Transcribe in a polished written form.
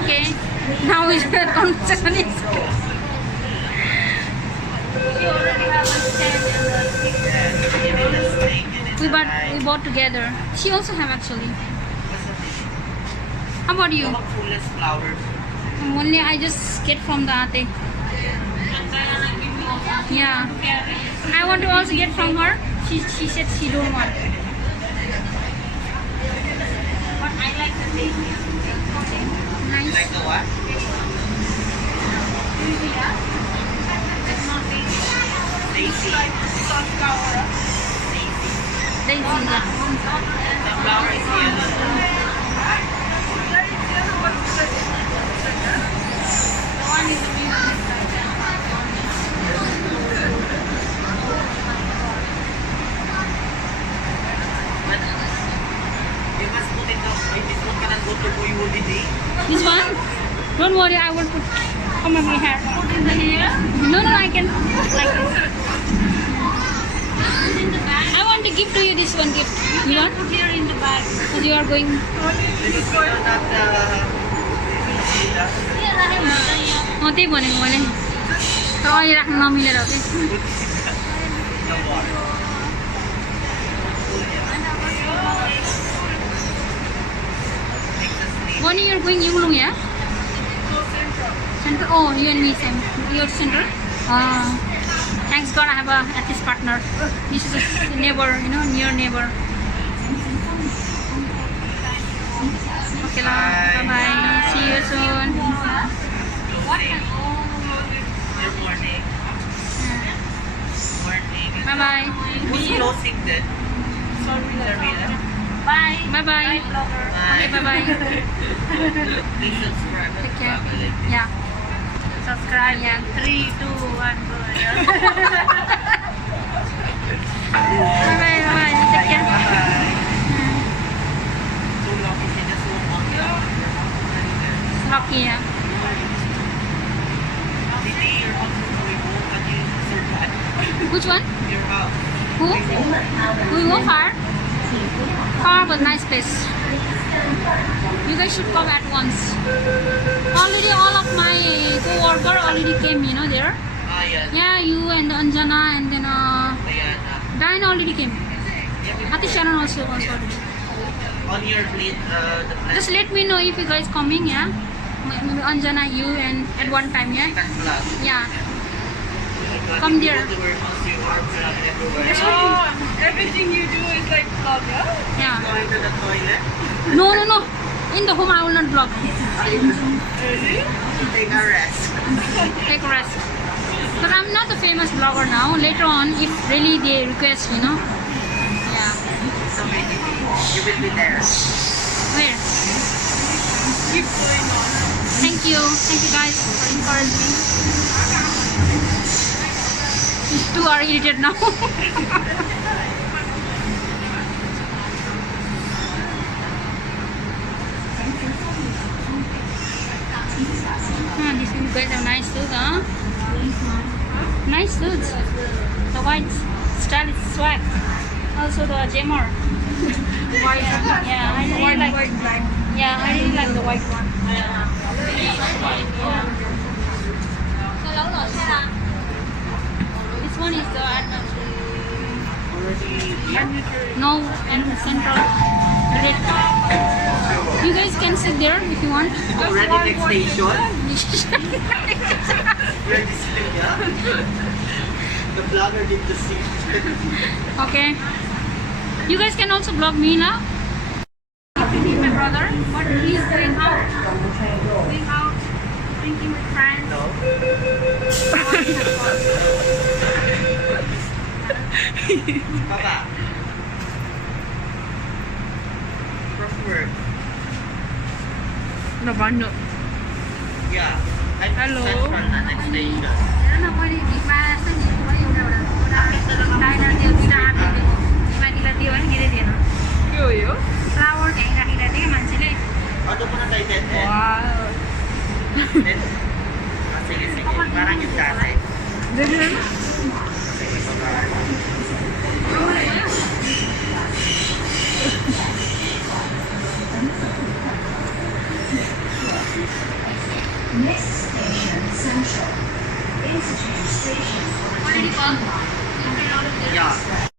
Okay. Now we should conversation is. We already have a stand we bought together. She also have actually. How about you? Flowers. Only I just get from the ate. Yeah. I want to also get from her. She said she don't want. But I like the baby. Okay. Nice. You like the what? Daisy. Sunflower. Daisy. The flower is yellow. The one in the middle. You must put it up. This one cannot go to Boy Holiday. This one? Don't worry, I will put on my hair. Put in the hair? No, I can like this. I want to give to you this one gift. You want? Put here in the bag. Because you are going. This is not त्यही भनेको मैले तर अहिले राख्नु नमिलेर हो कि When you're going Yunglung, yeah? Center? Oh, you and me same. Your center? Thanks God I have a artist partner. This is a neighbor, near neighbor. Okay, bye bye. See you soon. Good morning. Morning. Bye bye. Who's closing then? Sarmila. Bye. Bye bye. Okay, bye bye. Please subscribe. Take care. Yeah. Subscribe. Yeah. 3, 2, 1, go. Bye bye. Bye bye. Take care. So lucky sila so Lucky, yeah. Didi, your house is going home. Can you survive? Which one? Your house. Who? We go far? Far but nice place. You guys should come at once. Already all of my co-worker already came, there. Ayan. Yeah, you and Anjana and then Ayan. Diana already came. Ati Sharon also already. On your plate, the plate. Just let me know if you guys coming, yeah? Maybe Anjana, you and at one time, yeah? Can vlog. Yeah. Come If you there. go to your house, you are vlog everywhere. Everything you do is like vlog, yeah? Yeah. Going to the toilet. No. In the home I will not vlog. Really? Take a rest. Take a rest. But I'm not a famous blogger now. Later on, if really they request, Yeah. So maybe you will be there. Where? Keep going on. Thank you. Thank you guys for encouraging me. These two are irritated now. These you guys have nice suits, huh? Nice suits. The white style is swag. Also the jammer. White, Yeah, I really like. black. Yeah, I really like the white one. This one is the no and central red. You guys can sit there if you want. Already next station. We're display, yeah? The vlogger did the same. Okay. You guys can also vlog me now. My brother, but he's going out, drinking with friends. No? Papa. From work. Nabano. Yeah. I'm Hello. Central na next station. Ano na pwede, di pa sa hindi ko yung dawlan. Dahil natin yung pinakapit ko. Di ba nila tiyo, hindi din. Yo. Flower kayak kahit din man sila. Auto po na tayo din. Wow. Then, sige. Parang yung dati. Ganun. Sige, bye-bye. Already come? Yeah.